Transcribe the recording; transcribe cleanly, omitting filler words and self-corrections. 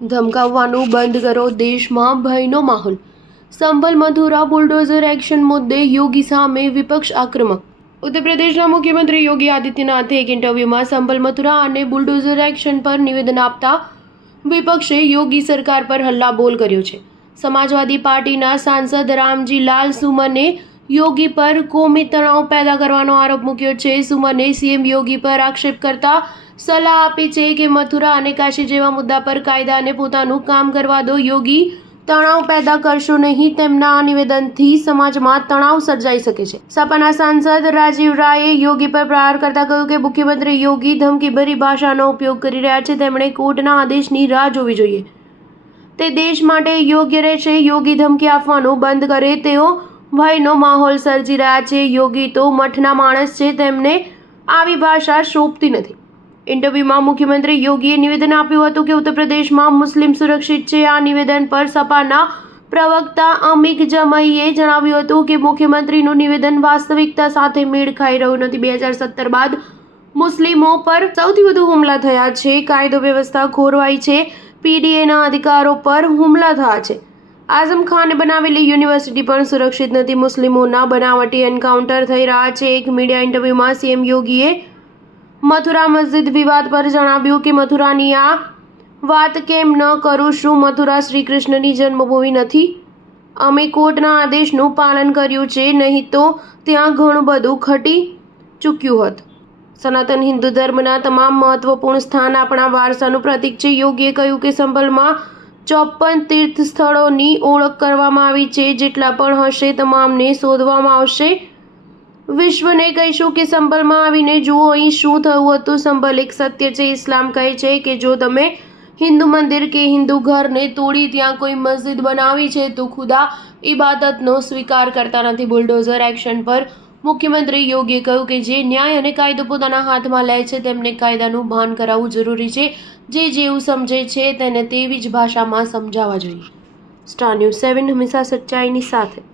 ધમકાવવાનું બંધ કરો, દેશમાં ભયનો માહોલ. સંભલ મથુરા બુલડોઝર એક્શન મુદ્દે યોગી સામે વિપક્ષ આક્રમક. ઉત્તર પ્રદેશના મુખ્યમંત્રી યોગી આદિત્યનાથે એક ઇન્ટરવ્યુમાં સંભલ મથુરા અને બુલડોઝર એક્શન પર નિવેદન આપતા વિપક્ષે યોગી સરકાર પર હલ્લાબોલ કર્યો છે. સમાજવાદી પાર્ટીના સાંસદ રામજી લાલ સુમને યોગી પર કોમી તણાવ પેદા કરવાનો આરોપ મૂક્યો છે. સુમને સીએમ યોગી પર આક્ષેપ કરતા સલાહ આપી છે કે મથુરા અને કાશી જેવા મુદ્દા પર કાયદાને પોતાનું કામ કરવા દો. યોગી તણાવ પેદા કરશો નહીં. તેમના આ નિવેદનથી સમાજમાં તણાવ સર્જાઈ શકે છે. સપાના સાંસદ રાજીવ રાયે યોગી પર પ્રહાર કરતા કહ્યું કે મુખ્યમંત્રી યોગી ધમકીભરી ભાષાનો ઉપયોગ કરી રહ્યા છે. તેમણે કોર્ટના આદેશની રાહ જોવી જોઈએ. તે દેશ માટે યોગ્ય રહેશે. યોગી ધમકી આપવાનું બંધ કરે. તેઓ ભયનો માહોલ સર્જી રહ્યા છે. યોગી તો મઠના માણસ છે, તેમને આવી ભાષા શોભતી નથી. ઇન્ટરવ્યુમાં મુખ્યમંત્રી યોગીએ નિવેદન આપ્યું હતું કે ઉત્તર પ્રદેશમાં મુસ્લિમ સુરક્ષિત છે. આ નિવેદન પર સપાના પ્રવક્તા અમીક જમઈએ જણાવ્યું હતું કે મુખ્યમંત્રીનું નિવેદન વાસ્તવિકતા સાથે મેળ ખાઈ રહ્યું નથી. 2017 બાદ મુસ્લિમો પર સૌથી વધુ હુમલા થયા છે. કાયદો વ્યવસ્થા ખોરવાઈ છે. પીડીએના અધિકારો પર હુમલા થયા છે. આઝમ ખાને બનાવેલી યુનિવર્સિટી પણ સુરક્ષિત નથી. મુસ્લિમોના બનાવટી એન્કાઉન્ટર થઈ રહ્યા છે. એક મીડિયા ઇન્ટરવ્યુમાં સીએમ યોગીએ મથુરા મસ્જિદ વિવાદ પર જણાવ્યું કે મથુરાની આ વાત કેમ ન કરું? શું મથુરા શ્રી કૃષ્ણની જન્મભૂમિ નથી? અમે કોર્ટના આદેશનું પાલન કર્યું છે, નહીં તો ત્યાં ઘણું બધું ઘટી ચૂક્યું હોત. સનાતન હિન્દુ ધર્મના તમામ મહત્વપૂર્ણ સ્થાન આપણા વારસાનું પ્રતીક છે. યોગીએ કહ્યું કે સંભલમાં 54 તીર્થ સ્થળોની ઓળખ કરવામાં આવી છે. જેટલા પણ હશે તમામને શોધવામાં આવશે. વિશ્વને કહીશું કે સંભલમાં આવીને જુઓ અહીં શું થયું હતું. સંભલ એક સત્ય છે. ઇસ્લામ કહે છે કે જો તમે હિન્દુ મંદિર કે હિન્દુ ઘરને તોડી ત્યાં કોઈ મસ્જિદ બનાવી છે તો ખુદા ઇબાદતનો સ્વીકાર કરતા નથી. બુલડોઝર એક્શન પર મુખ્યમંત્રી યોગીએ કહ્યું કે જે ન્યાય અને કાયદો પોતાના હાથમાં લે છે તેમને કાયદાનું ભાન કરાવવું જરૂરી છે. જે જેવું સમજે છે તેને તેવી જ ભાષામાં સમજાવવા જોઈએ. સ્ટાર ન્યૂઝ 7 હંમેશા સચ્ચાઈની સાથે.